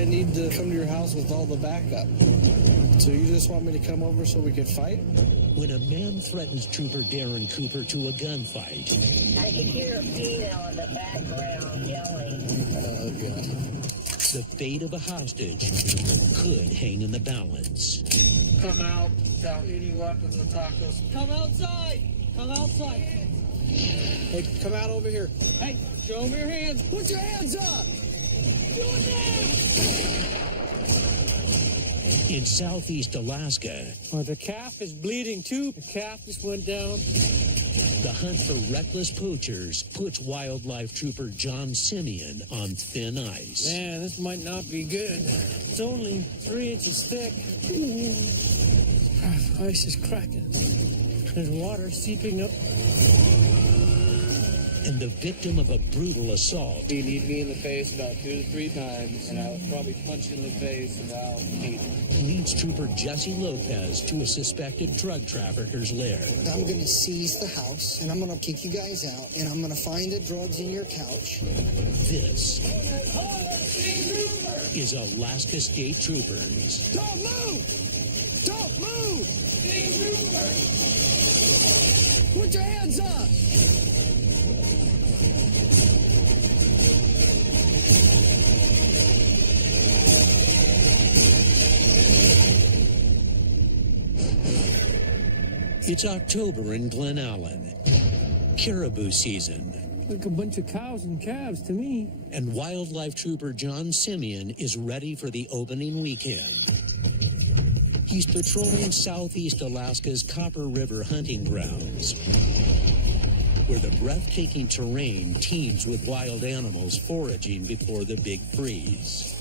I need to come to your house with all the backup. So you just want me to come over so we could fight? When a man threatens Trooper Darren Cooper to a gunfight, I can hear a female in the background yelling. Oh, God. the fate of a hostage could hang in the balance. Come out without any weapons or tacos. Come outside! Come outside! Hey, come out over here. Hey, show me your hands! Put your hands up! Do it In southeast Alaska, now! Oh, the calf is bleeding too. The calf just went down. the hunt for reckless poachers puts wildlife trooper John Simeon on thin ice. Man, this might not be good. It's only 3 inches thick. Ice is cracking. There's water seeping up. And the victim of a brutal assault He kneed me in the face about 2 to 3 times, and I was probably punched in the face about 8. leads trooper Jesse Lopez to a suspected drug trafficker's lair. I'm going to seize the house, and I'm going to kick you guys out, and I'm going to find the drugs in your couch. This is Alaska State Troopers. Don't move! Don't move! Put your hands up! It's October in Glen Allen, caribou season, Like a bunch of cows and calves to me. and wildlife trooper John Simeon is ready for the opening weekend. He's patrolling southeast Alaska's Copper River hunting grounds, where the breathtaking terrain teems with wild animals foraging before the big freeze.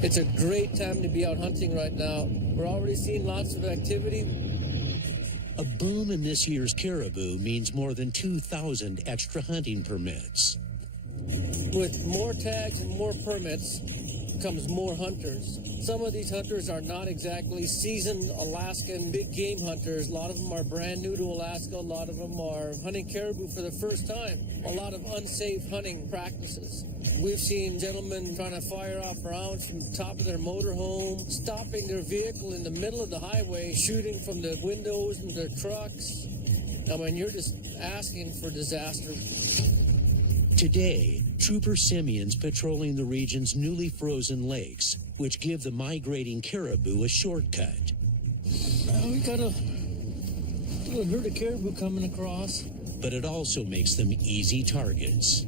It's a great time to be out hunting right now. We're already seeing lots of activity. A boom in this year's caribou means more than 2,000 extra hunting permits. With more tags and more permits comes more hunters. Some of these hunters are not exactly seasoned Alaskan big game hunters. A lot of them are brand new to Alaska. A lot of them are hunting caribou for the first time. A lot of unsafe hunting practices. We've seen gentlemen trying to fire off rounds from the top of their motorhome, stopping their vehicle in the middle of the highway, shooting from the windows in their trucks. I mean, you're just asking for disaster. Today, Trooper Simeon's patrolling the region's newly frozen lakes, which give the migrating caribou a shortcut. We got a little herd of caribou coming across. But it also makes them easy targets.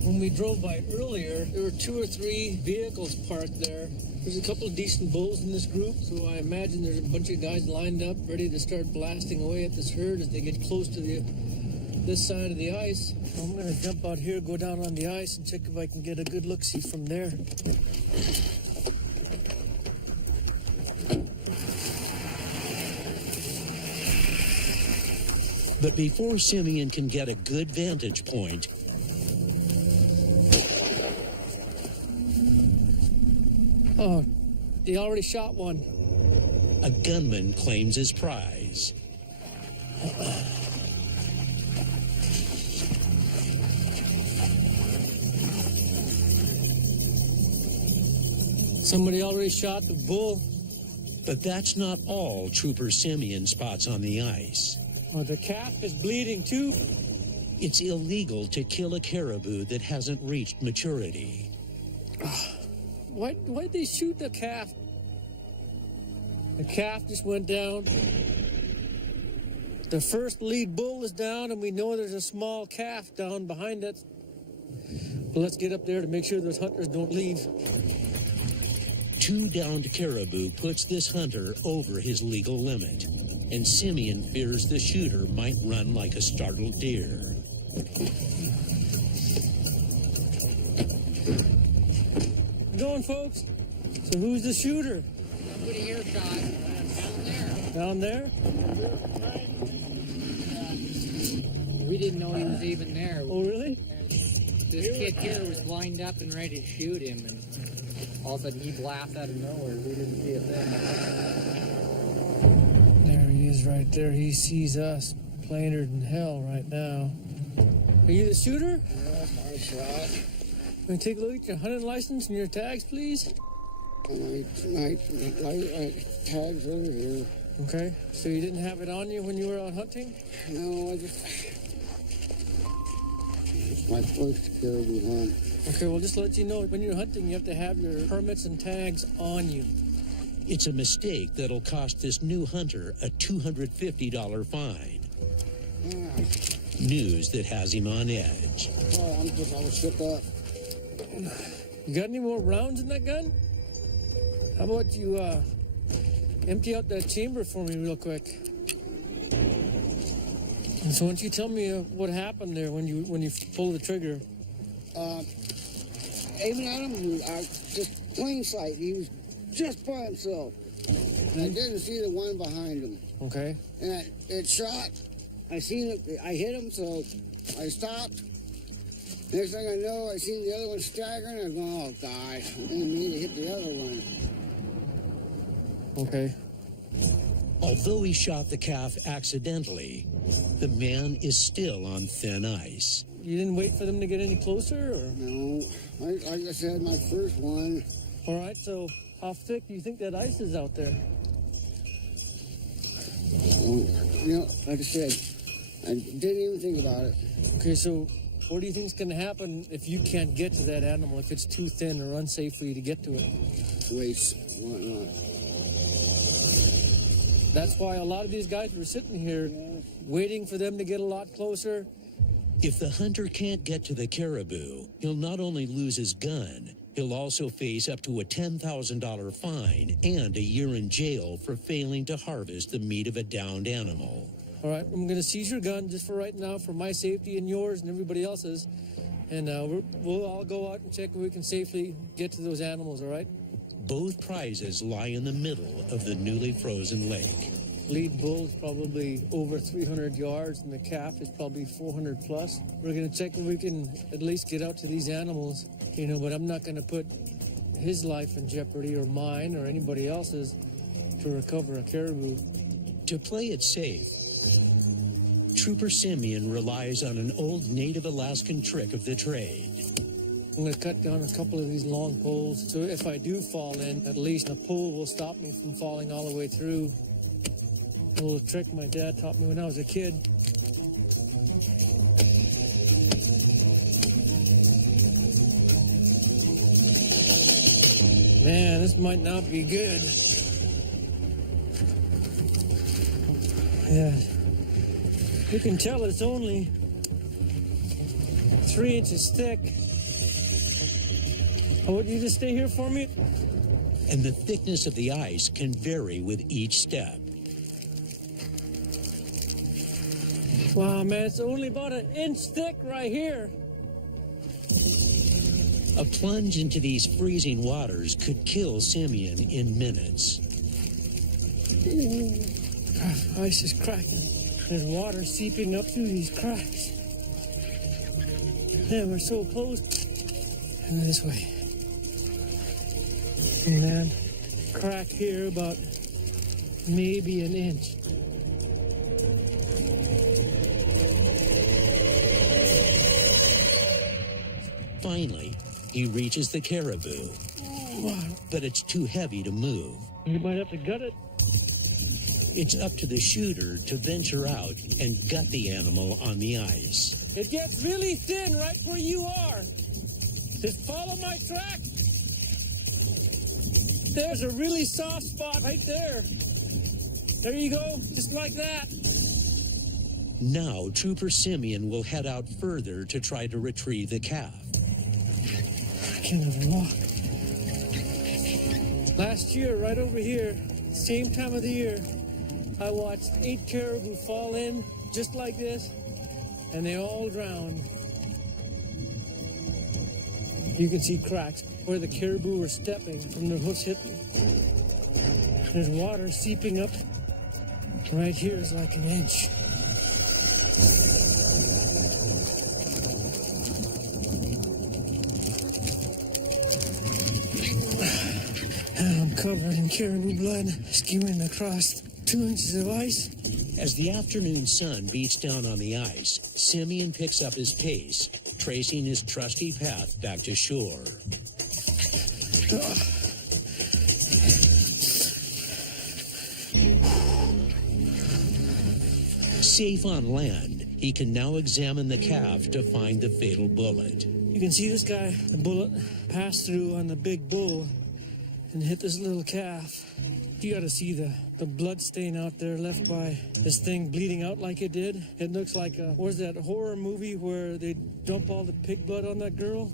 When we drove by earlier, there were 2 or 3 vehicles parked there. There's a couple of decent bulls in this group, so I imagine there's a bunch of guys lined up, ready to start blasting away at this herd as they get close to this side of the ice. I'm going to jump out here, go down on the ice, and check if I can get a good look-see from there. But before Simeon can get a good vantage point, Oh, they already shot one. a gunman claims his prize. Somebody already shot the bull. But that's not all Trooper Simeon spots on the ice. Oh, the calf is bleeding too. It's illegal to kill a caribou that hasn't reached maturity. Why'd they shoot the calf? The calf just went down. The first lead bull is down, and we know there's a small calf down behind it. But let's get up there to make sure those hunters don't leave. 2 downed caribou puts this hunter over his legal limit, and Simeon fears the shooter might run like a startled deer. Going, folks. So who's the shooter? Somebody here shot Down there? We didn't know he was even there. Oh, really? This kid here was lined up and ready to shoot him, and all of a sudden he blasted out of nowhere. We didn't see a thing. There he is right there. He sees us. Plainer than hell right now. Are you the shooter? Yeah, I shot. Can I take a look at your hunting license and your tags, please? My tag's over here. Okay. So you didn't have it on you when you were out hunting? No, it's my first caribou hunt. Okay, well, just to let you know, when you're hunting, you have to have your permits and tags on you. It's a mistake that'll cost this new hunter a $250 fine. News that has him on edge. Oh, I was shook up. You got any more rounds in that gun? How about you empty out that chamber for me real quick? And so why don't you tell me what happened there when you pulled the trigger? Aiming at him, just plain sight. He was just by himself. And I didn't see the one behind him. Okay. And it shot. I seen it. I hit him, so I stopped. Next thing I know, I seen the other one staggering. I was going, oh, God. I didn't mean to hit the other one. Okay. Although he shot the calf accidentally, the man is still on thin ice. You didn't wait for them to get any closer, or? No. Like I said, my first one. All right, so how thick do you think that ice is out there? You know, like I said, I didn't even think about it. Okay, so what do you think is going to happen if you can't get to that animal, if it's too thin or unsafe for you to get to it? Waste, whatnot. That's why a lot of these guys were sitting here waiting for them to get a lot closer. If the hunter can't get to the caribou, he'll not only lose his gun, he'll also face up to a $10,000 fine and a year in jail for failing to harvest the meat of a downed animal. All right, I'm going to seize your gun just for right now, for my safety and yours and everybody else's. And we'll all go out and check if we can safely get to those animals, all right? Both prizes lie in the middle of the newly frozen lake. Lead bull is probably over 300 yards, and the calf is probably 400 plus. We're going to check if we can at least get out to these animals, you know, but I'm not going to put his life in jeopardy or mine or anybody else's to recover a caribou. To play it safe, Trooper Simeon relies on an old native Alaskan trick of the trade. I'm going to cut down a couple of these long poles, so if I do fall in, at least a pole will stop me from falling all the way through. A little trick my dad taught me when I was a kid. Man, this might not be good. Yeah. You can tell it's only 3 inches thick. Oh, would you just stay here for me? And the thickness of the ice can vary with each step. Wow, man, it's only about 1 inch thick right here. A plunge into these freezing waters could kill Simeon in minutes. Ice is cracking. There's water seeping up through these cracks. Man, we're so close. And this way. Man, crack here about maybe 1 inch. Finally, he reaches the caribou, but it's too heavy to move. You might have to gut it. It's up to the shooter to venture out and gut the animal on the ice. It gets really thin right where you are. Just follow my track. There's a really soft spot right there. There you go, just like that. Now, Trooper Simeon will head out further to try to retrieve the calf. I can't even walk. Last year, right over here, same time of the year, I watched 8 caribou fall in just like this, and they all drowned. You can see cracks where the caribou were stepping from their hoofs hitting. There's water seeping up. Right here is like 1 inch. And I'm covered in caribou blood, skimming across 2 inches of ice. As the afternoon sun beats down on the ice, Simeon picks up his pace, tracing his trusty path back to shore. Safe on land, he can now examine the calf to find the fatal bullet. You can see this guy, the bullet passed through on the big bull and hit this little calf. You gotta see the blood stain out there left by this thing bleeding out like it did. It looks like what was that horror movie where they dump all the pig blood on that girl?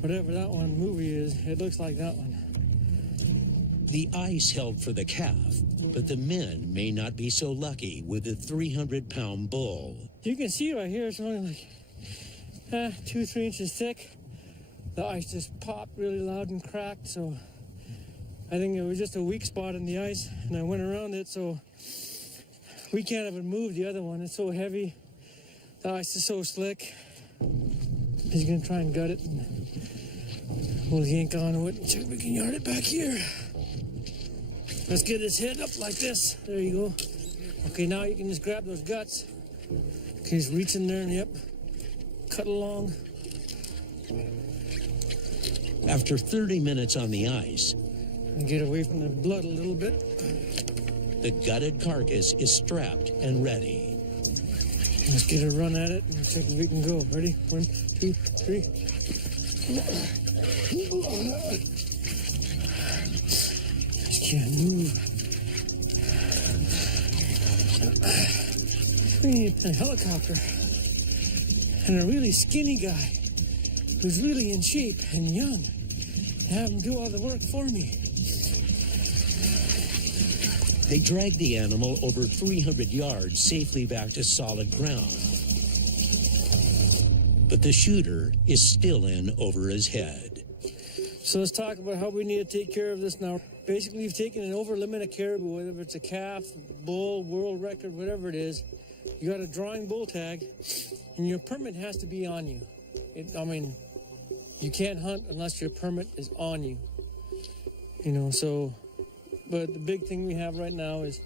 Whatever that one movie is, it looks like that one. The ice held for the calf, but the men may not be so lucky with the 300-pound bull. You can see right here, it's only like 2-3 inches thick. The ice just popped really loud and cracked, so I think it was just a weak spot in the ice, and I went around it, so we can't even move the other one. It's so heavy. The ice is so slick. He's gonna try and gut it, and we'll yank onto it and see if we can yard it back here. Let's get his head up like this. There you go. Okay, now you can just grab those guts. Okay, just reach in there and, yep, cut along. After 30 minutes on the ice, And get away from the blood a little bit. the gutted carcass is strapped and ready. Let's get a run at it and see if we can go. Ready? 1, 2, 3. Just can't move. We need a helicopter and a really skinny guy who's really in shape and young to have him do all the work for me. They drag the animal over 300 yards safely back to solid ground. But the shooter is still in over his head. So let's talk about how we need to take care of this now. Basically, we've taken an over limit of caribou, whether it's a calf, bull, world record, whatever it is. You got a drawing bull tag, and your permit has to be on you. You can't hunt unless your permit is on you. But the big thing we have right now is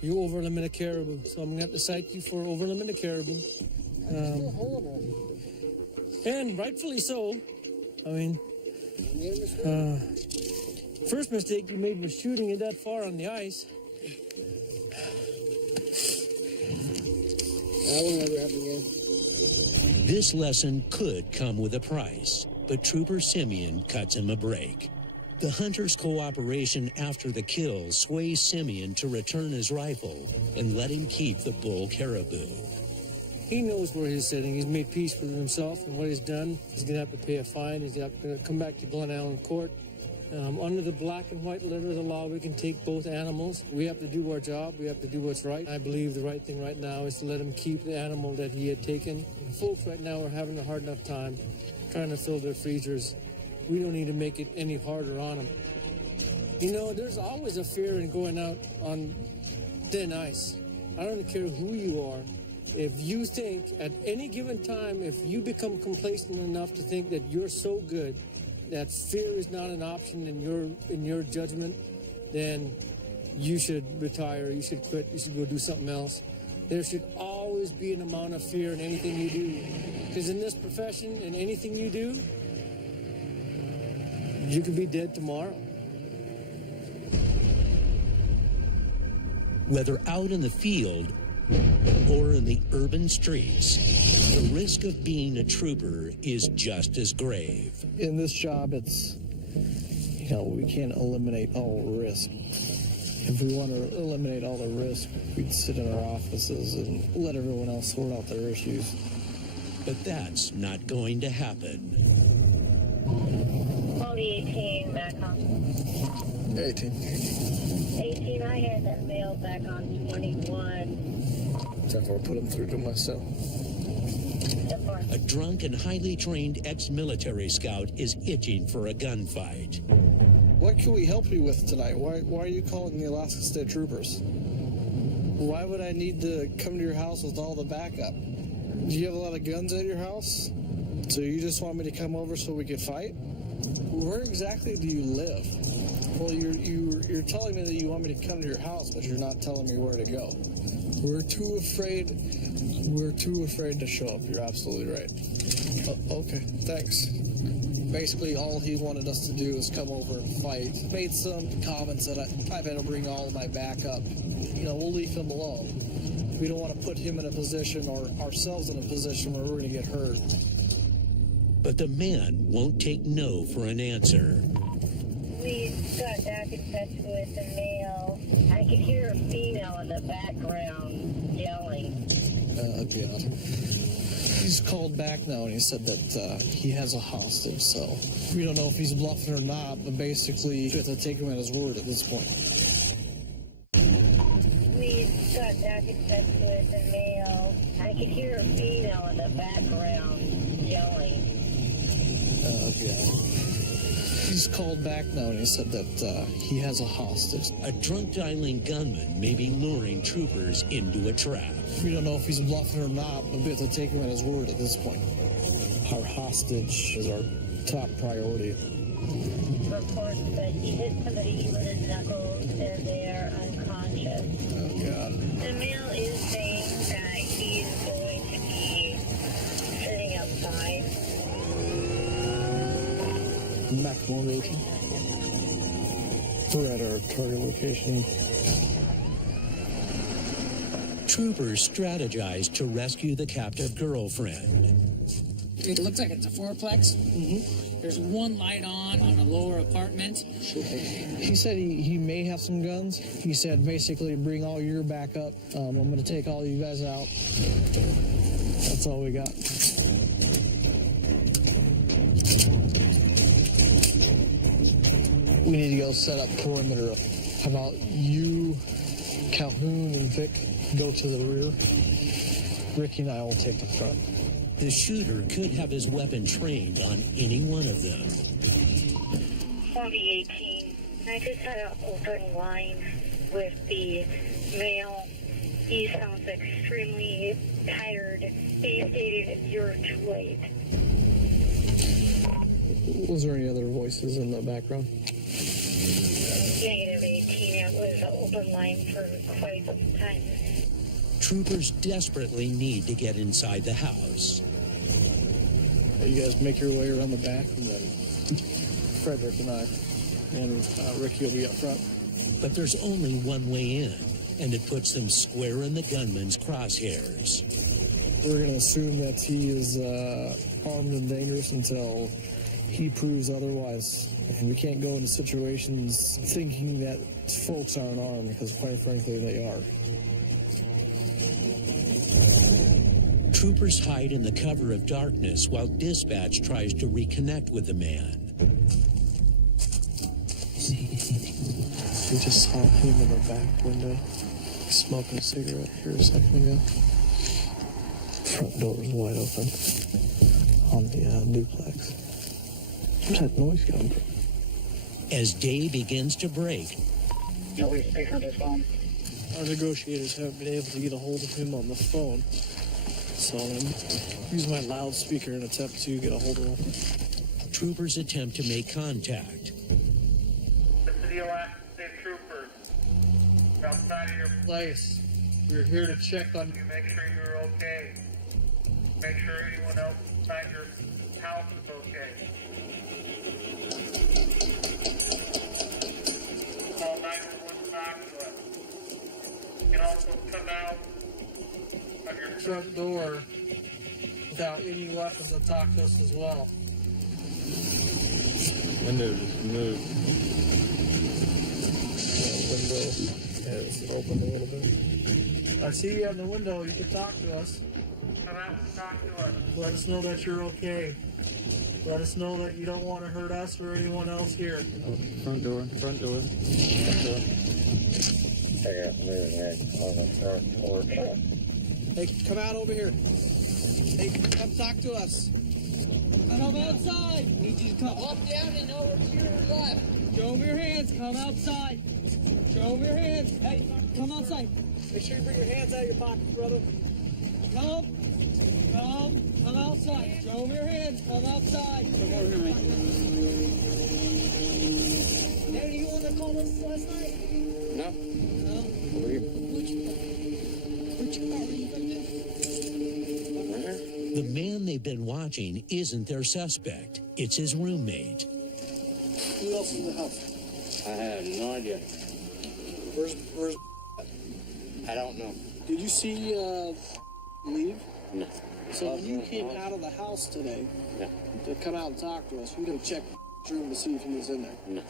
you over limit of caribou. So I'm going to have to cite you for over limit of caribou. And rightfully so. First mistake you made was shooting it that far on the ice. That won't ever happen again. This lesson could come with a price, but Trooper Simeon cuts him a break. The hunter's cooperation after the kill sways Simeon to return his rifle and let him keep the bull caribou. He knows where he's sitting. He's made peace with himself and what he's done. He's going to have to pay a fine. He's going to come back to Glen Allen Court. Under the black and white letter of the law, we can take both animals. We have to do our job. We have to do what's right. I believe the right thing right now is to let him keep the animal that he had taken. And folks right now are having a hard enough time trying to fill their freezers. We don't need to make it any harder on them. There's always a fear in going out on thin ice. I don't care who you are. If you think at any given time, if you become complacent enough to think that you're so good, that fear is not an option in your judgment, then you should retire, you should quit, you should go do something else. There should always be an amount of fear in anything you do. Because in this profession, in anything you do, you could be dead tomorrow. Whether out in the field or in the urban streets, the risk of being a trooper is just as grave. In this job, it's, we can't eliminate all risk. If we want to eliminate all the risk, we'd sit in our offices and let everyone else sort out their issues. But that's not going to happen. Call the 18 back on. 18. 18, I had that mail back on 21. Therefore, put them through to my cell. A drunk and highly trained ex-military scout is itching for a gunfight. What can we help you with tonight? Why are you calling the Alaska State Troopers? Why would I need to come to your house with all the backup? Do you have a lot of guns at your house? So you just want me to come over so we can fight? Where exactly do you live? Well, you're telling me that you want me to come to your house, but you're not telling me where to go. We're too afraid We're too afraid to show up. You're absolutely right. Okay, thanks. Basically, all he wanted us to do was come over and fight. Made some comments that I've had to bring all of my backup. You know, we'll leave him alone. We don't want to put him in a position or ourselves in a position where we're going to get hurt. But the man won't take no for an answer. We got back in touch with the male. I could hear a female in the background yelling. God. He's called back now and he said that he has a hostage, so we don't know if he's bluffing or not, but basically we have to take him at his word at this point. We got back in touch with the male. I could hear a female in the background yelling. God. He's called back now and he said that he has a hostage. A drunk dialing gunman may be luring troopers into a trap. We don't know if he's bluffing or not, but we have to take him at his word at this point. Our hostage is our top priority. Reports that he hit somebody with his knuckles and they are unconscious. Oh, God. The male is saying that he's going to be sitting outside. Maximum 18. We're at our target location. Troopers strategize to rescue the captive girlfriend. It looks like it's a fourplex. Mm-hmm. There's one light on a lower apartment. He said he may have some guns. He said basically bring all your backup. I'm going to take all you guys out. That's all we got. We need to go set up perimeter. How about you, Calhoun, and Vic go to the rear? Ricky and I will take the front. The shooter could have his weapon trained on any one of them. 2018. I just had an open line with the male. He sounds extremely tired. He stated you're too late. Was there any other voices in the background? Negative 18. It was an open line for quite some time. Troopers desperately need to get inside the house. You guys make your way around the back, and then Frederick and I and Ricky will be up front. But there's only one way in, and it puts them square in the gunman's crosshairs. We're going to assume that he is armed and dangerous until he proves otherwise. And we can't go into situations thinking that folks aren't armed, because quite frankly, they are. Troopers hide in the cover of darkness while dispatch tries to reconnect with the man. We just saw him in the back window smoking a cigarette here a second ago. Front door was wide open on the duplex. Where's that noise coming from? As day begins to break, Nobody's picking up his phone. Our negotiators haven't been able to get a hold of him on the phone, so I'm going to use my loudspeaker and attempt to get a hold of him. troopers attempt to make contact. This is the Alaska State Troopers. We're outside of your Place. We're here to check on you. Make sure you're okay. Make sure anyone else inside your house is okay. Call 911 back to us. You can also come out of your front door without any weapons and talk to us as well. Window just moved. Window is open a little bit. I see you on the window. You can talk to us. come out and talk to us. Let us know that you're okay. Let us know that you don't want to hurt us or anyone else here. Oh, front door, front door, front door. Hey, come out over here. Hey, come talk to us. Come outside. Need you to come up, down, and over to your left. Show me your hands. Come outside. Show me your hands. Hey, come outside. Make sure you bring your hands out of your pockets, brother. Come outside. Show me your hands. Come outside. Come over here, man. Daddy, you want to call us last night? No. No. Over here. Which car are you going to? The man they've been watching isn't their suspect. It's his roommate. Who else is in the house? I have no idea. Where's I don't know. Did you see leave? No. So when you came out of the house today No. to come out and talk to us, you could have checked the room to see if he was in there. No.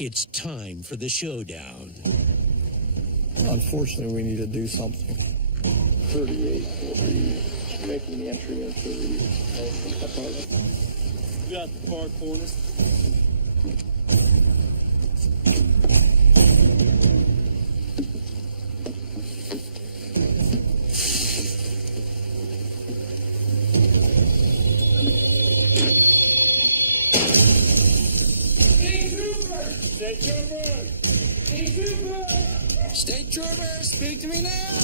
It's time for the showdown. Unfortunately, we need to do something. 38 will be making the entry into the apartment. You got the far corner. State Trooper! State Trooper! State Troopers, speak to me now!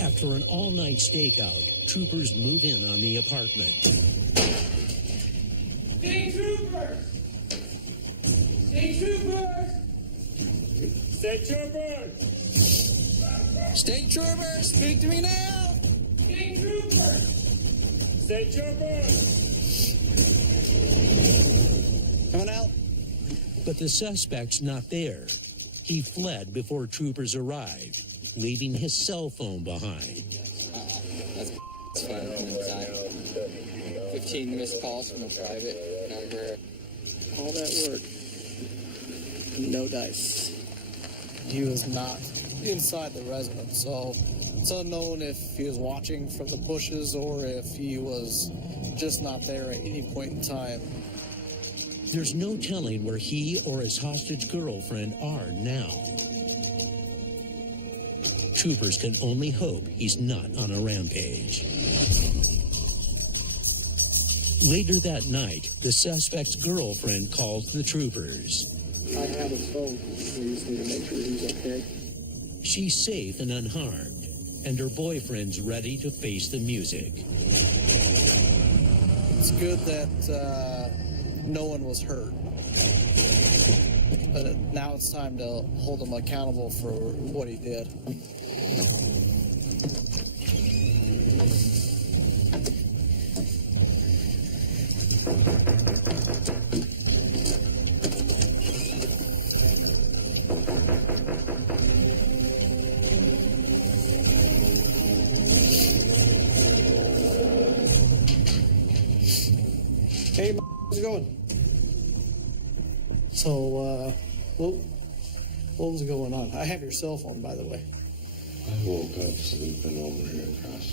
After an all-night stakeout, troopers move in on the apartment. State Trooper! State Trooper! State Trooper! State Troopers, speak to me now! State Trooper! State Trooper! Coming out. But the suspect's not there. He fled before troopers arrived, leaving his cell phone behind. That's fine. 15 missed calls from a private number. All that work. No dice. He was not inside the residence, so it's unknown if he was watching from the bushes or if he was just not there at any point in time. There's no telling where he or his hostage girlfriend are now. Troopers can only hope he's not on a rampage. Later that night, the suspect's girlfriend calls the troopers. I have his phone. We just need to make sure he's okay. She's safe and unharmed, and her boyfriend's ready to face the music. It's good that no one was hurt. But now it's time to hold him accountable for what he did. Hey, how's it going? So, what was going on? I have your cell phone, by the way. I woke up sleeping over here across.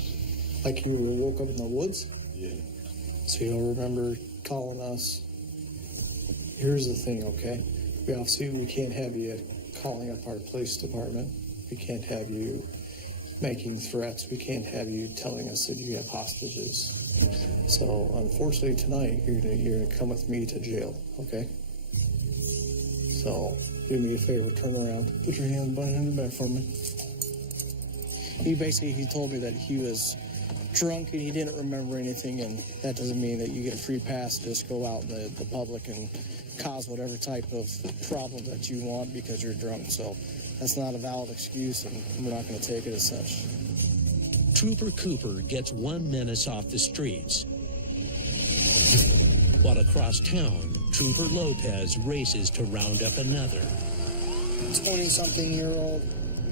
Like you woke up in the woods? Yeah. So you'll remember calling us. Here's the thing, okay? We obviously we can't have you calling up our police department. We can't have you making threats. We can't have you telling us that you have hostages. So unfortunately tonight you're gonna come with me to jail, okay? So do me a favor, turn around, put your hands behind your back for me. He told me that he was drunk and he didn't remember anything, and that doesn't mean that you get a free pass to just go out in the public and cause whatever type of problem that you want because you're drunk. So that's not a valid excuse, and we're not going to take it as such. Trooper Cooper gets one menace off the streets, while across town, Trooper Lopez races to round up another. 20-something-year-old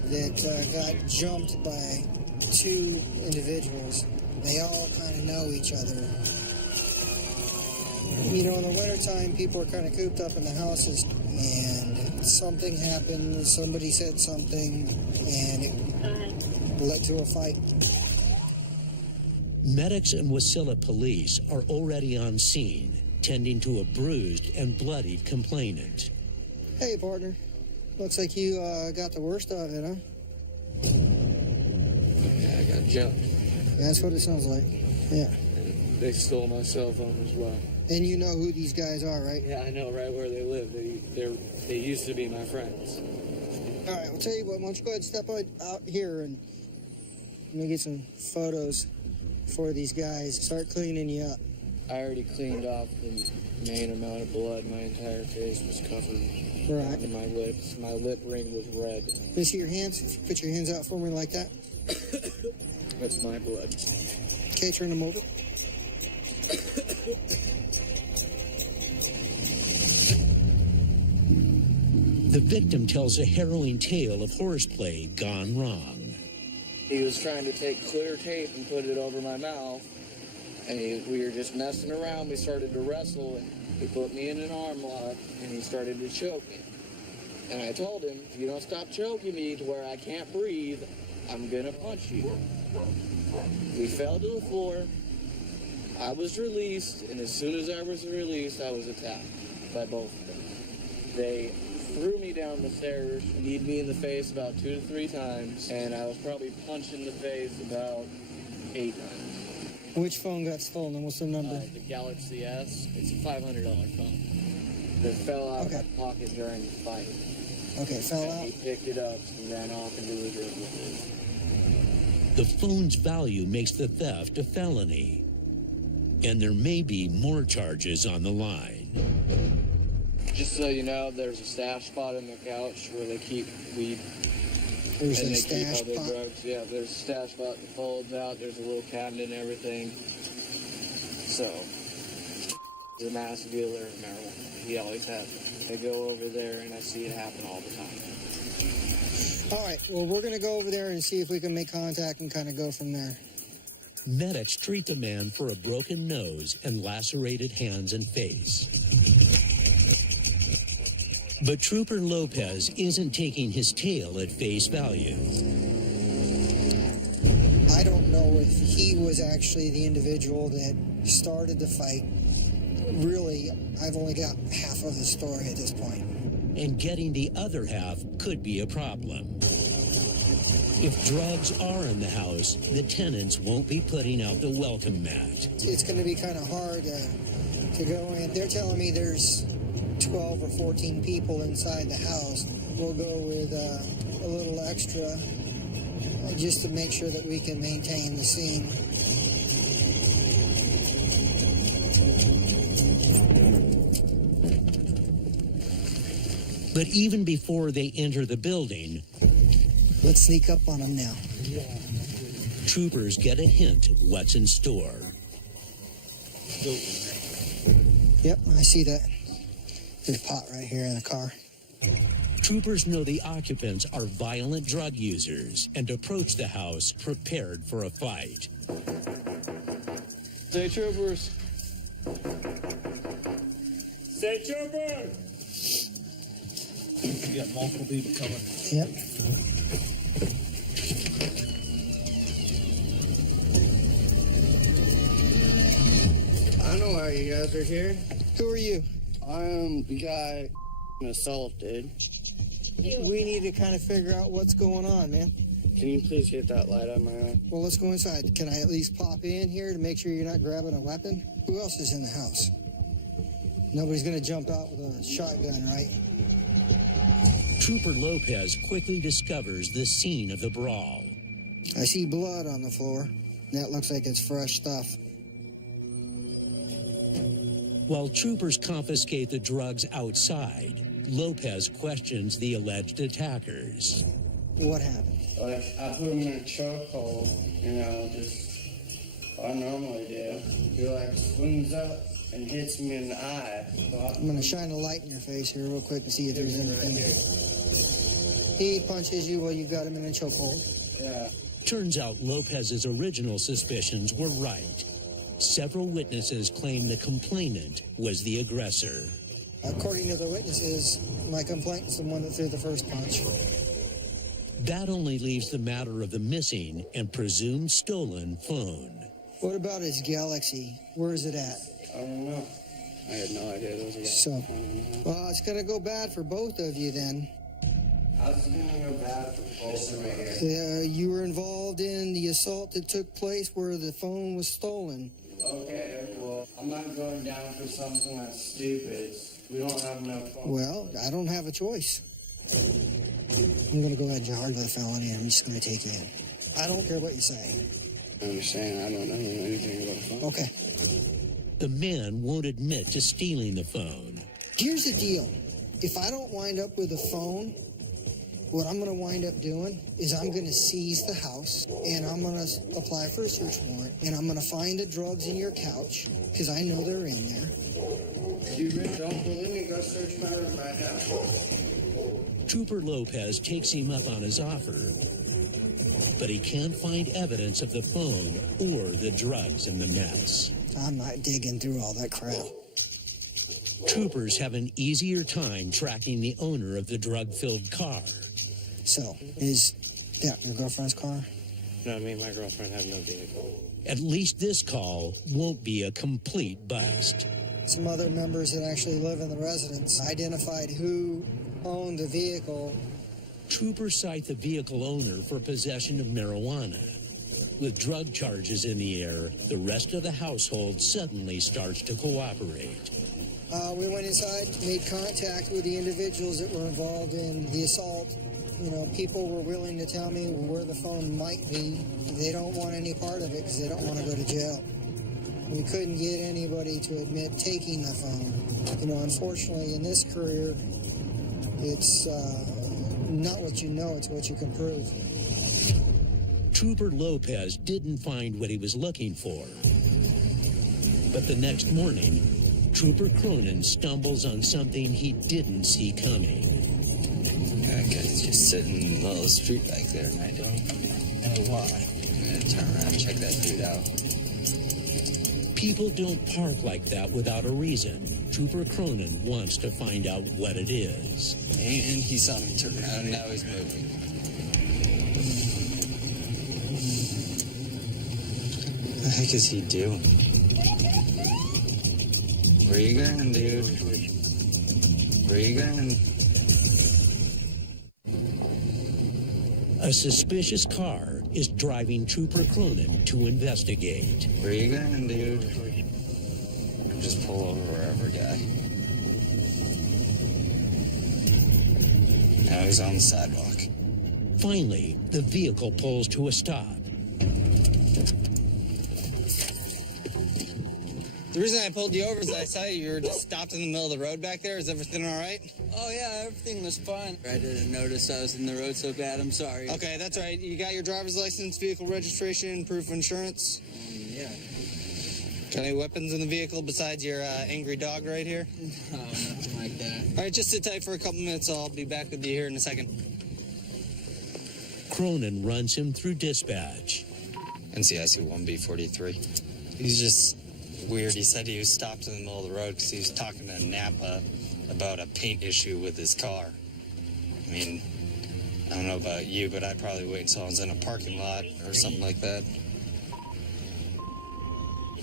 that got jumped by two individuals. They all kind of know each other. You know, in the wintertime, people are kind of cooped up in the houses, and something happened, somebody said something, and it led to a fight. Medics and Wasilla police are already on scene, tending to a bruised and bloodied complainant. Hey, partner. Looks like you got the worst of it, huh? Yeah, I got jumped. That's what it sounds like. Yeah. And they stole my cell phone as well. And you know who these guys are, right? Yeah, I know right where they live. They used to be my friends. All right, I'll tell you what. Why don't you go ahead and step out here and let me get some photos for these guys. Start cleaning you up. I already cleaned off the main amount of blood. My entire face was covered. Right. To my lips. My lip ring was red. Let me see your hands. Put your hands out for me like that. That's my blood. Okay, turn them over. The victim tells a harrowing tale of horseplay gone wrong. He was trying to take clear tape and put it over my mouth, and we were just messing around. We started to wrestle, and he put me in an arm lock, and he started to choke me. And I told him, if you don't stop choking me to where I can't breathe, I'm gonna punch you. We fell to the floor. I was released, and as soon as I was released, I was attacked by both of them. They threw me down the stairs, kneed me in the face about 2 to 3 times, and I was probably punched in the face about 8 times. Which phone got stolen? What's the number? The Galaxy S. It's a $500 phone. That fell out of my pocket during the fight. Okay, fell And out. he picked it up and ran off into the room with it. The phone's value makes the theft a felony. And there may be more charges on the line. Just so you know, there's a stash spot in the couch where they keep weed. There's and a they keep stash other spot. drugs. Yeah, there's a stash spot that folds out. There's a little cabinet and everything. So, he's a massive dealer of marijuana. He always has been. I go over there and I see it happen all the time. All right, well, we're going to go over there and see if we can make contact and kind of go from there. Medics treat the man for a broken nose and lacerated hands and face. But Trooper Lopez isn't taking his tale at face value. I don't know if he was actually the individual that started the fight. Really, I've only got half of the story at this point. And getting the other half could be a problem. If drugs are in the house, the tenants won't be putting out the welcome mat. It's going to be kind of hard to go in. They're telling me there's 12 or 14 people inside the house. We'll go with a little extra just to make sure that we can maintain the scene. But even before they enter the building, let's sneak up on them now. Troopers get a hint of what's in store. Yep, I see that. There's pot right here in the car. Troopers know the occupants are violent drug users and approach the house prepared for a fight. Say troopers. Say trooper! You got multiple people coming. Yep. I know why you guys are here. Who are you? I am the guy assaulted. We need to kind of figure out what's going on, man. Can you please get that light on my eye? Well, let's go inside. Can I at least pop in here to make sure you're not grabbing a weapon? Who else is in the house? Nobody's going to jump out with a shotgun, right? Trooper Lopez quickly discovers the scene of the brawl. I see blood on the floor. That looks like it's fresh stuff. While troopers confiscate the drugs outside, Lopez questions the alleged attackers. What happened? Like, I put him in a chokehold, just what I normally do. He, swings up and hits me in the eye. I'm going to shine a light in your face here real quick to see if there's anything. He punches you while you got him in a chokehold. Yeah. Turns out Lopez's original suspicions were right. Several witnesses claim the complainant was the aggressor. According to the witnesses, my complaint's the one that threw the first punch. That only leaves the matter of the missing and presumed stolen phone. What about his Galaxy? Where is it at? I don't know. I had no idea there was a guy. So, well, it's going to go bad for both of you then. How's it going to go bad for both of me here? You were involved in the assault that took place where the phone was stolen. Okay, well, I'm not going down for something that's stupid. We don't have enough phone. Well, I don't have a choice. I'm going to go ahead and charge with a felony, and I'm just going to take you in. I don't care what you say. I understand. I don't know anything about a phone. Okay. The man won't admit to stealing the phone. Here's the deal. If I don't wind up with a phone, What I'm going to wind up doing is I'm going to seize the house, and I'm going to apply for a search warrant, and I'm going to find the drugs in your couch, because I know they're in there. You really don't believe me? Go search my room right now. Trooper Lopez takes him up on his offer, but he can't find evidence of the phone or the drugs in the mess. I'm not digging through all that crap. Troopers have an easier time tracking the owner of the drug-filled car. So, is that your girlfriend's car? No, me and my girlfriend have no vehicle. At least this call won't be a complete bust. Some other members that actually live in the residence identified who owned the vehicle. Troopers cite the vehicle owner for possession of marijuana. With drug charges in the air, the rest of the household suddenly starts to cooperate. We went inside, made contact with the individuals that were involved in the assault. You know, people were willing to tell me where the phone might be. They don't want any part of it because they don't want to go to jail. We couldn't get anybody to admit taking the phone. You know, unfortunately, in this career, it's not what you know, it's what you can prove. Trooper Lopez didn't find what he was looking for. But the next morning, Trooper Cronin stumbles on something he didn't see coming. That guy's just sitting in the middle of the street back there, and I don't know why. I'm gonna turn around and check that dude out. People don't park like that without a reason. Trooper Cronin wants to find out what it is. And he saw me turn around, and now he's moving. What the heck is he doing? Where you going, dude? Where you going? A suspicious car is driving Trooper Cronin to investigate. Where you going, dude? Just pull over wherever, guy. Now he's on the sidewalk. Finally, the vehicle pulls to a stop. The reason I pulled you over is I saw you were just stopped in the middle of the road back there. Is everything all right? Oh, yeah, everything was fine. I didn't notice I was in the road so bad. I'm sorry. Okay, that's all right. You got your driver's license, vehicle registration, proof of insurance? Yeah. Got any weapons in the vehicle besides your angry dog right here? No, nothing like that. All right, just sit tight for a couple minutes. I'll be back with you here in a second. Cronin runs him through dispatch. NCIC 1B43. He's just weird. He said he was stopped in the middle of the road because he was talking to Napa about a paint issue with his car. I mean, I don't know about you, but I'd probably wait until I was in a parking lot or something like that.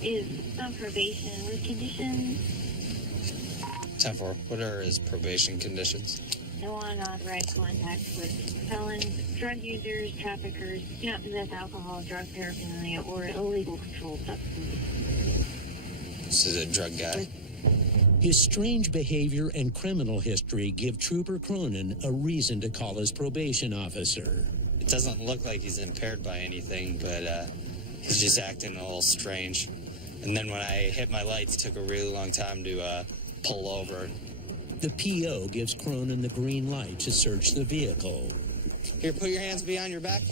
Is on probation with conditions. 10-4. What are his probation conditions? No unauthorized contact with felons, drug users, traffickers, do not possess alcohol, drug paraphernalia, or illegal controlled substances. This is a drug guy. His strange behavior and criminal history give Trooper Cronin a reason to call his probation officer. It doesn't look like he's impaired by anything, but he's just acting a little strange. And then when I hit my lights, it took a really long time to pull over. The PO gives Cronin the green light to search the vehicle. Here, put your hands behind your back.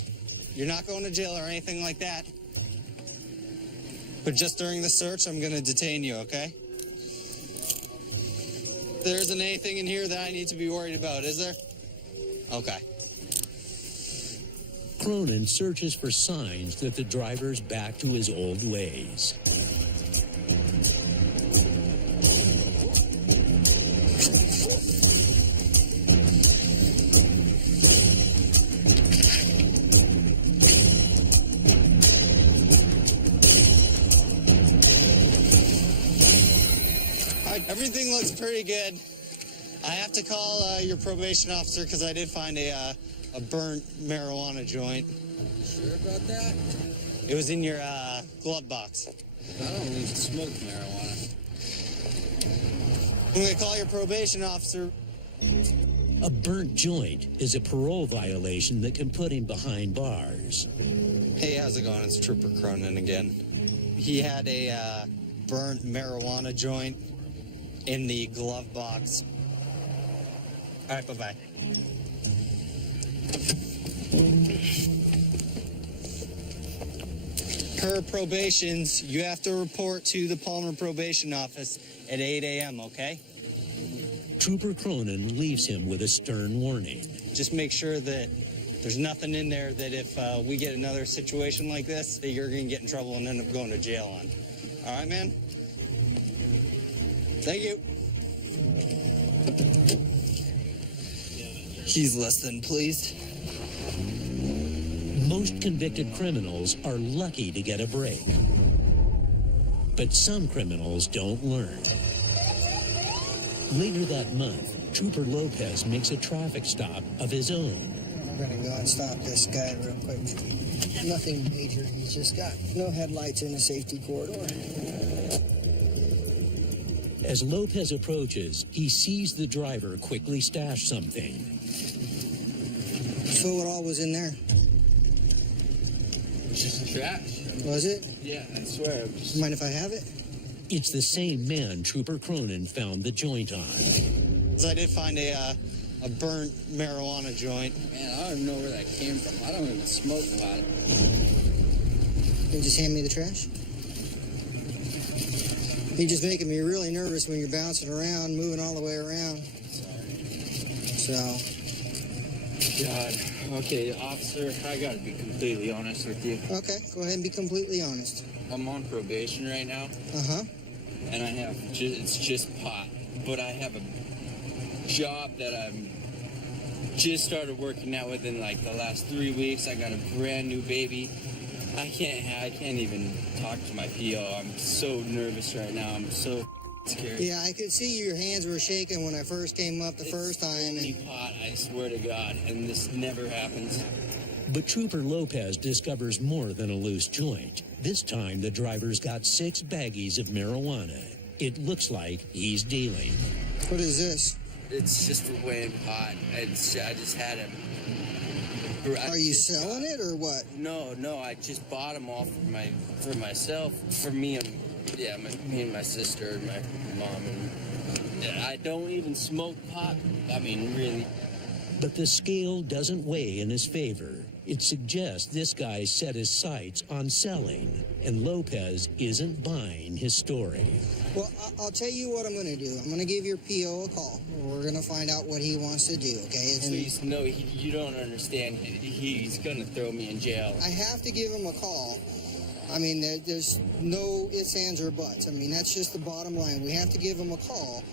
You're not going to jail or anything like that. But just during the search, I'm going to detain you, okay? There isn't anything in here that I need to be worried about, is there? Okay. Cronin searches for signs that the driver's back to his old ways. Everything looks pretty good. I have to call your probation officer because I did find a burnt marijuana joint. Sure about that? It was in your glove box. I don't even smoke marijuana. I'm going to call your probation officer. A burnt joint is a parole violation that can put him behind bars. Hey, how's it going? It's Trooper Cronin again. He had a burnt marijuana joint in the glove box. All right, bye-bye. Per probations, you have to report to the Palmer Probation Office at 8 a.m., okay? Trooper Cronin leaves him with a stern warning. Just make sure that there's nothing in there that if we get another situation like this, that you're going to get in trouble and end up going to jail on. All right, man? Thank you. He's less than pleased. Most convicted criminals are lucky to get a break. But some criminals don't learn. Later that month, Trooper Lopez makes a traffic stop of his own. I'm gonna go and stop this guy real quick. Nothing major, he's just got no headlights in the safety corridor. As Lopez approaches, he sees the driver quickly stash something. So what all was in there? Just trash. Was it? Yeah, I swear. Mind if I have it? It's the same man Trooper Cronin found the joint on. I did find a burnt marijuana joint. Man, I don't even know where that came from. I don't even smoke a lot. Can you just hand me the trash? You're just making me really nervous when you're bouncing around, moving all the way around. So. God. Okay, officer, I gotta be completely honest with you. Okay, go ahead and be completely honest. I'm on probation right now. Uh-huh. And I have, it's just pot. But I have a job that I'm just started working out within like the last 3 weeks. I got a brand new baby. I can't even talk to my PO. I'm so nervous right now. I'm so scared. Yeah, I could see your hands were shaking when I first came up the first time. And pot, I swear to God, and this never happens. But Trooper Lopez discovers more than a loose joint. This time, the driver's got 6 baggies of marijuana. It looks like he's dealing. What is this? It's just weighing pot. I just had it. Are you selling it or what? No, I just bought them all for myself, for me and me and my sister and my mom. And I don't even smoke pot. I mean, really. But the scale doesn't weigh in his favor. It suggests this guy set his sights on selling, and Lopez isn't buying his story. Well, I'll tell you what I'm going to do. I'm going to give your PO a call. We're going to find out what he wants to do, okay? Please, no, you don't understand. He's going to throw me in jail. I have to give him a call. I mean, there's no ifs, ands, or buts. I mean, that's just the bottom line. We have to give him a call.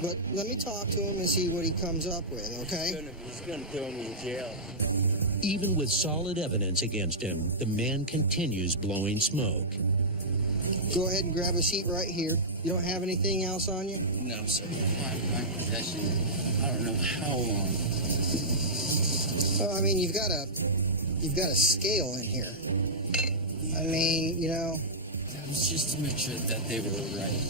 But let me talk to him and see what he comes up with, okay? He's going to throw me in jail. Even with solid evidence against him, the man continues blowing smoke. Go ahead and grab a seat right here. You don't have anything else on you? No, sir. My possession, I don't know how long. Well, I mean, you've got a scale in here. I mean, you know. That was just to make sure that they were right.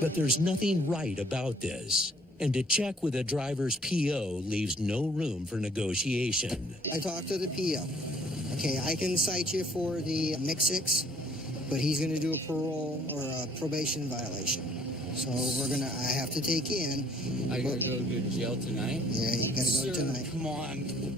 But there's nothing right about this. And to check with a driver's PO leaves no room for negotiation. I talked to the PO. Okay, I can cite you for the mix-6, but he's going to do a parole or a probation violation. So I have to take you in. I gotta go to jail tonight? Yeah, you gotta go tonight. Come on.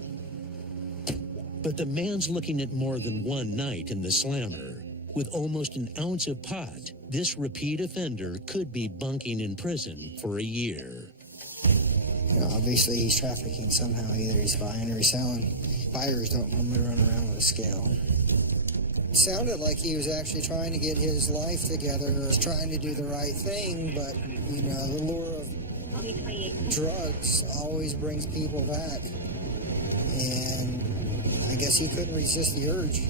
But the man's looking at more than one night in the slammer. With almost an ounce of pot, this repeat offender could be bunking in prison for a year. You know, obviously he's trafficking somehow. Either he's buying or he's selling. Buyers don't normally run around with a scale. It sounded like he was actually trying to get his life together, or trying to do the right thing, but, you know, the lure of drugs always brings people back. And I guess he couldn't resist the urge.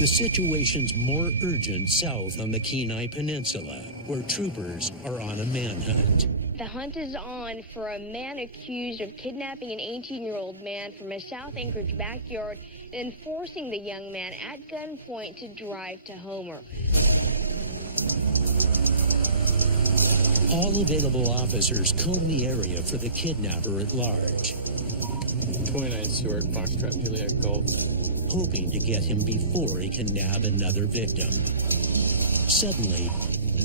The situation's more urgent south on the Kenai Peninsula, where troopers are on a manhunt. The hunt is on for a man accused of kidnapping an 18-year-old man from a South Anchorage backyard and forcing the young man at gunpoint to drive to Homer. All available officers comb the area for the kidnapper at large. 29 Stewart, Foxtrot, Juliet Golf. Hoping to get him before he can nab another victim. Suddenly,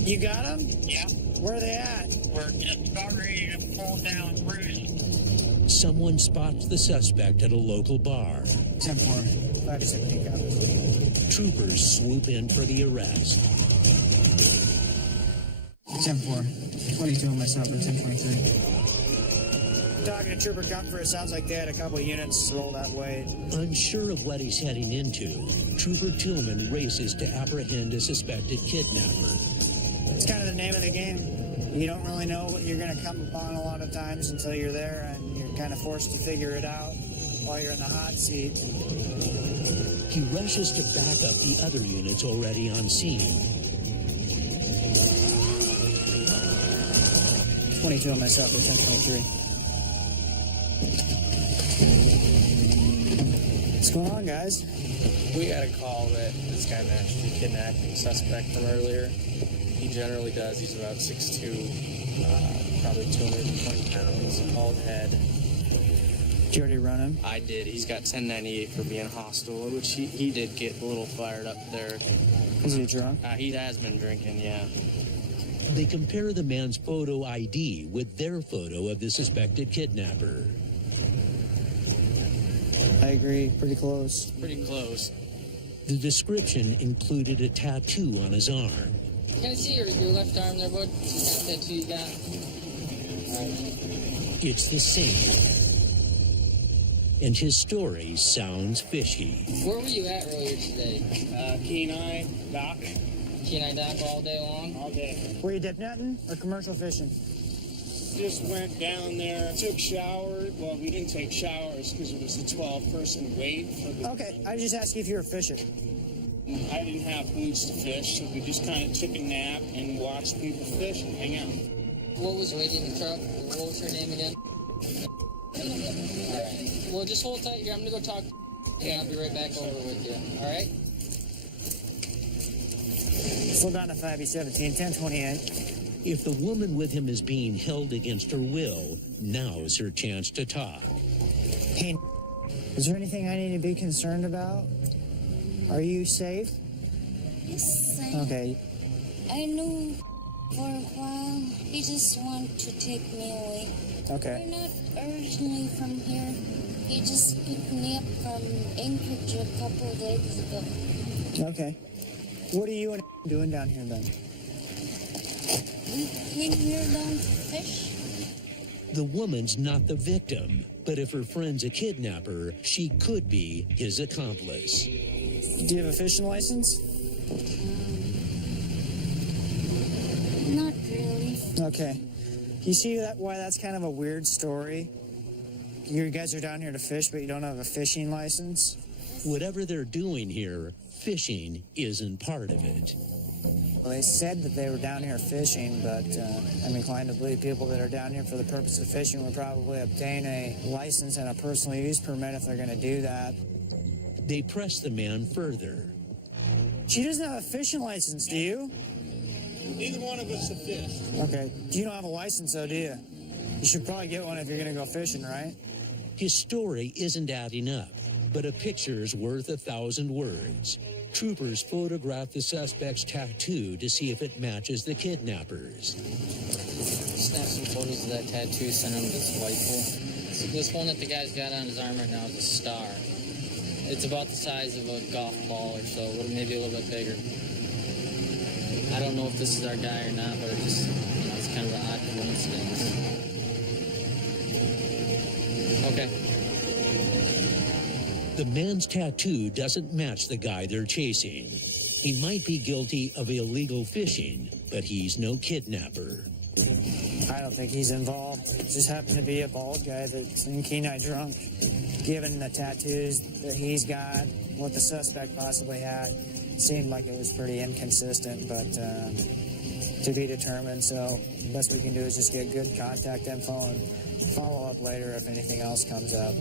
You got them? Yeah, Where are they at? we're just about ready to pull down Bruce. Someone spots the suspect at a local bar. 10-4, 5 to 17 copies. Troopers swoop in for the arrest. 10-4, 22 on myself for 10-23. Talking to Trooper Comfort, it sounds like they had a couple of units roll that way. Unsure of what he's heading into, Trooper Tillman races to apprehend a suspected kidnapper. It's kind of the name of the game. You don't really know what you're going to come upon a lot of times until you're there, and you're kind of forced to figure it out while you're in the hot seat. He rushes to back up the other units already on scene. 22 on myself for 10-23. What's going on, guys? We got a call that this guy matched the kidnapping suspect from earlier. He generally does. He's about 6'2", probably 220 pounds, bald head. Did you already run him? I did. He's got 1098 for being hostile, which he did get a little fired up there. Is he drunk? He has been drinking, yeah. They compare the man's photo ID with their photo of the suspected kidnapper. I agree. Pretty close. Pretty close. The description included a tattoo on his arm. Can I see your left arm there, bud? That tattoo you got? It's the same. And his story sounds fishy. Where were you at earlier today? Kenai Dock. Kenai Dock all day long? All day. Were you dip netting or commercial fishing? Just went down there, took showers. Well, we didn't take showers because it was a 12-person wait for the... Okay, I just asked you if you were fishing. I didn't have boots to fish, so we just kind of took a nap and watched people fish and hang out. What was the lady in the truck? What was her name again? Alright. Well, just hold tight here. I'm going to go talk to you, and I'll be right back over with you. Alright? Slow down to 5E17, 10-28. If the woman with him is being held against her will, now's her chance to talk. Hey, is there anything I need to be concerned about? Are you safe? Yes, I Okay. I knew for a while he just wanted to take me away. Okay. We're not originally from here. He just picked me up from Anchorage a couple of days ago. Okay. What are you and doing down here then? We came here down to fish. The woman's not the victim, but if her friend's a kidnapper, she could be his accomplice. Do you have a fishing license? Not really. Okay. You see why that's kind of a weird story? You guys are down here to fish, but you don't have a fishing license? Whatever they're doing here, fishing isn't part of it. Well, they said that they were down here fishing, but I'm inclined to believe people that are down here for the purpose of fishing would probably obtain a license and a personal use permit if they're going to do that. They press the man further. She doesn't have a fishing license, do you? Neither one of us have fished. Okay. You don't have a license, though, do you? You should probably get one if you're going to go fishing, right? His story isn't adding up, but a picture's worth 1,000 words. Troopers photograph the suspect's tattoo to see if it matches the kidnapper's. Snap some photos of that tattoo, send them to this rifle. So this one that the guy's got on his arm right now is a star. It's about the size of a golf ball or so, maybe a little bit bigger. I don't know if this is our guy or not, but it just, it's kind of an odd coincidence. Okay. The man's tattoo doesn't match the guy they're chasing. He might be guilty of illegal fishing, but he's no kidnapper. I don't think he's involved. It just happened to be a bald guy that's in Kenai drunk. Given the tattoos that he's got, what the suspect possibly had, seemed like it was pretty inconsistent, but to be determined. So the best we can do is just get good contact info and follow up later if anything else comes up.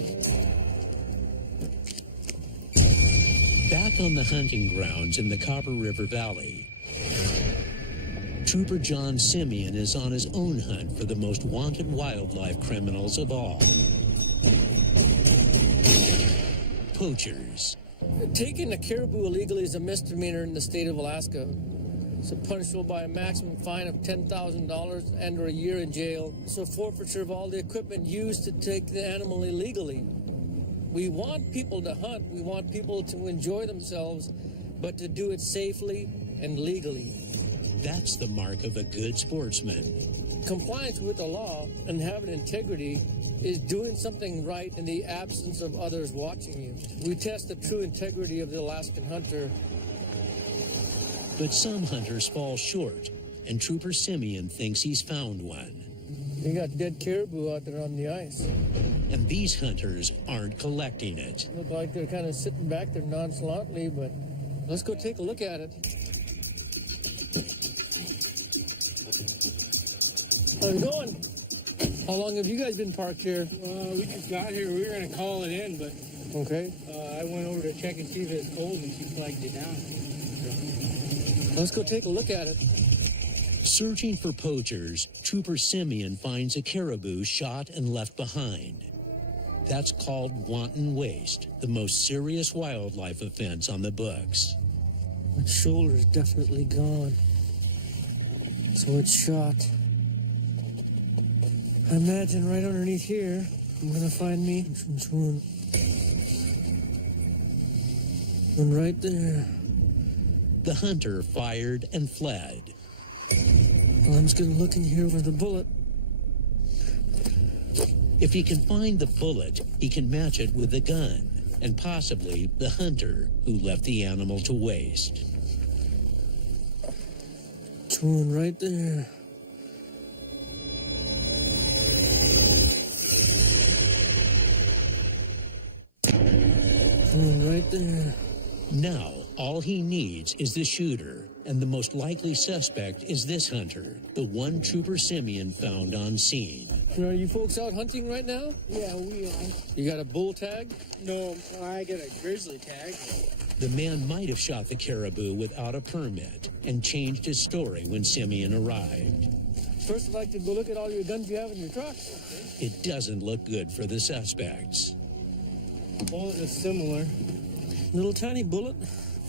Back on the hunting grounds in the Copper River Valley, Trooper John Simeon is on his own hunt for the most wanted wildlife criminals of all. Poachers. Taking a caribou illegally is a misdemeanor in the state of Alaska. It's punishable by a maximum fine of $10,000 and or a year in jail. So forfeiture of all the equipment used to take the animal illegally. We want people to hunt. We want people to enjoy themselves, but to do it safely and legally. That's the mark of a good sportsman. Compliance with the law and having integrity is doing something right in the absence of others watching you. We test the true integrity of the Alaskan hunter. But some hunters fall short, and Trooper Simeon thinks he's found one. They got dead caribou out there on the ice. And these hunters aren't collecting it. Look like they're kind of sitting back there nonchalantly, but let's go take a look at it. How's it going? How long have you guys been parked here? We just got here. We were going to call it in, but okay. I went over to check and see if it's cold, and she flagged it down. Let's go take a look at it. Searching for poachers, Trooper Simeon finds a caribou shot and left behind. That's called wanton waste, the most serious wildlife offense on the books. Its shoulder's definitely gone. So it's shot. I imagine right underneath here, I'm gonna find me one. And right there. The hunter fired and fled. Well, I'm just gonna look in here for the bullet. If he can find the bullet, he can match it with the gun, and possibly the hunter who left the animal to waste. It's one right there. One right there. Now, all he needs is the shooter, and the most likely suspect is this hunter, the one Trooper Simeon found on scene. Are you folks out hunting right now? Yeah, we are. You got a bull tag? No, I got a grizzly tag. The man might have shot the caribou without a permit and changed his story when Simeon arrived. First, I'd like to go look at all your guns you have in your truck. It doesn't look good for the suspects. Bullet is similar. Little tiny bullet.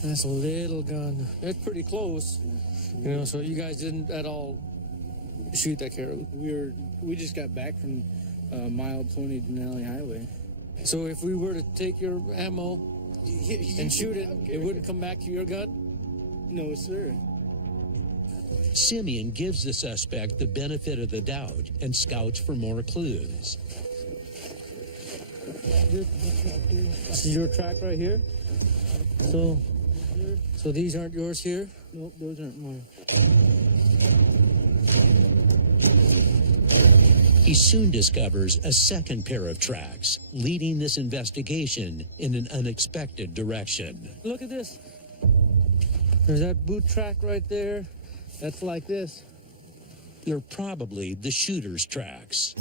That's a little gun. It's pretty close. You know, so you guys didn't at all shoot that caribou? We just got back from Mile 20 Denali Highway. So if we were to take your ammo and shoot it, it wouldn't come back to your gun? No, sir. Simeon gives the suspect the benefit of the doubt and scouts for more clues. This is your track right here? So these aren't yours here? Nope, those aren't mine. He soon discovers a second pair of tracks, leading this investigation in an unexpected direction. Look at this. There's that boot track right there. That's like this. They're probably the shooter's tracks.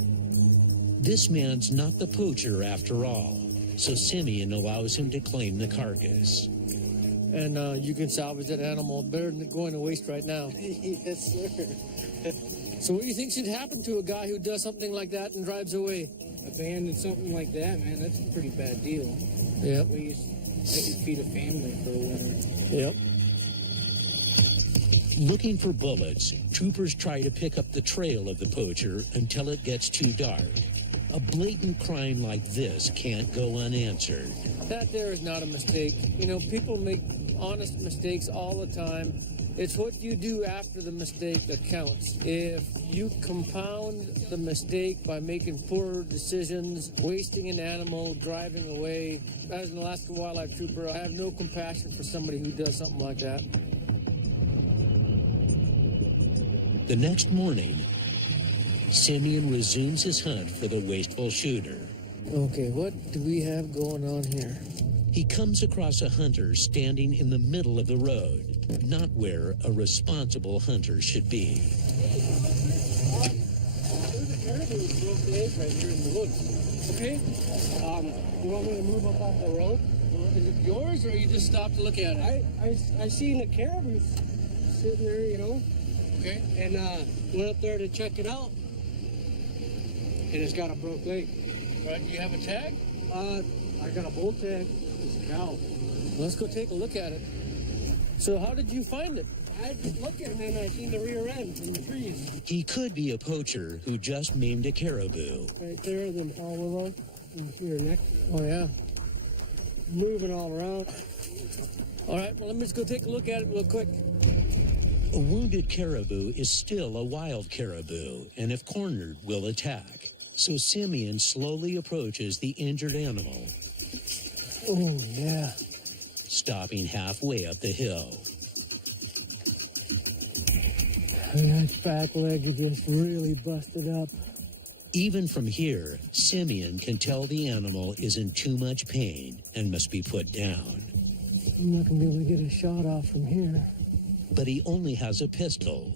This man's not the poacher after all, so Simeon allows him to claim the carcass. And you can salvage that animal better than going to waste right now. Yes, sir. So what do you think should happen to a guy who does something like that and drives away? Abandon something like that, man, that's a pretty bad deal. Yep. I could feed a family for a winter. Yep. Looking for bullets, troopers try to pick up the trail of the poacher until it gets too dark. A blatant crime like this can't go unanswered. That there is not a mistake. You know, people make honest mistakes all the time. It's what you do after the mistake that counts. If you compound the mistake by making poor decisions, wasting an animal, driving away, as an Alaska Wildlife Trooper, I have no compassion for somebody who does something like that. The next morning, Simeon resumes his hunt for the wasteful shooter. Okay, what do we have going on here? He comes across a hunter standing in the middle of the road, not where a responsible hunter should be. There's a caribou with a broken leg right here in the woods. Okay. You want me to move up off the road? Is it yours, or you just stopped to look at it? I seen the caribou sitting there, you know. Okay. And went up there to check it out. And it's got a broke leg. Right, you have a tag? I got a bull tag. It's a cow. Let's go take a look at it. So how did you find it? I just looked at him and I seen the rear end in the trees. He could be a poacher who just maimed a caribou. Right there, them all willow. You see her neck? Oh, yeah. Moving all around. All right, well, let me just go take a look at it real quick. A wounded caribou is still a wild caribou, and if cornered, will attack. So Simeon slowly approaches the injured animal, Oh, yeah. stopping halfway up the hill. And that back leg is just really busted up. Even from here, Simeon can tell the animal is in too much pain and must be put down. I'm not going to be able to get a shot off from here. But he only has a pistol.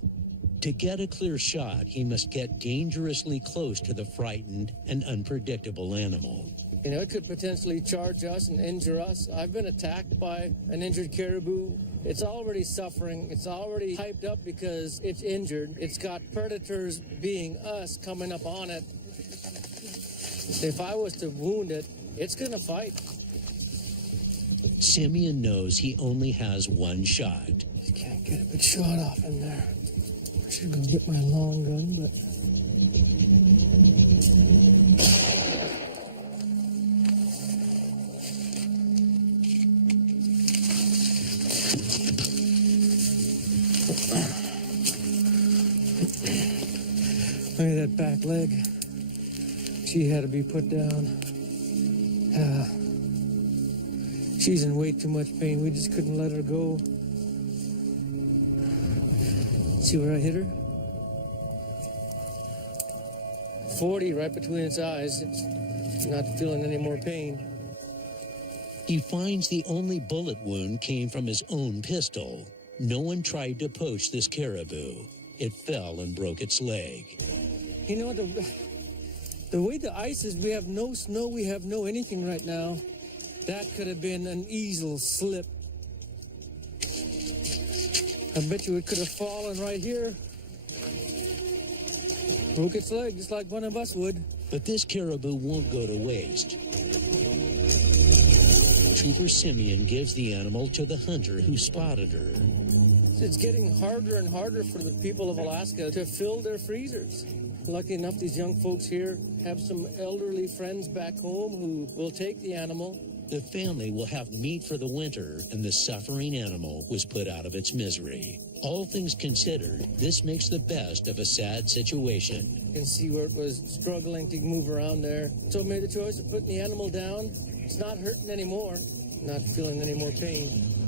To get a clear shot, he must get dangerously close to the frightened and unpredictable animal. You know, it could potentially charge us and injure us. I've been attacked by an injured caribou. It's already suffering. It's already hyped up because it's injured. It's got predators, being us, coming up on it. If I was to wound it, it's going to fight. Simeon knows he only has one shot. Just can't get a good shot off in there. I should go get my long gun, but... Look at that back leg. She had to be put down. She's in way too much pain. We just couldn't let her go. See where I hit her? 40 right between its eyes. It's not feeling any more pain. He finds the only bullet wound came from his own pistol. No one tried to poach this caribou. It fell and broke its leg. You know, the way the ice is, we have no snow, we have no anything right now. That could have been an easel slip. I bet you it could have fallen right here. Broke its leg just like one of us would. But this caribou won't go to waste. Trooper Simeon gives the animal to the hunter who spotted her. It's getting harder and harder for the people of Alaska to fill their freezers. Lucky enough, these young folks here have some elderly friends back home who will take the animal. The family will have meat for the winter, and the suffering animal was put out of its misery. All things considered, this makes the best of a sad situation. You can see where it was struggling to move around there. So I made the choice of putting the animal down. It's not hurting anymore, not feeling any more pain.